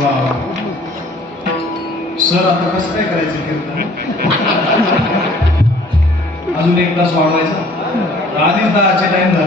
वा सर आता कसं काय करायचं कीर्तन? अजून एक तास वाढवायचा. आधीच दहाचे टाइम झाला.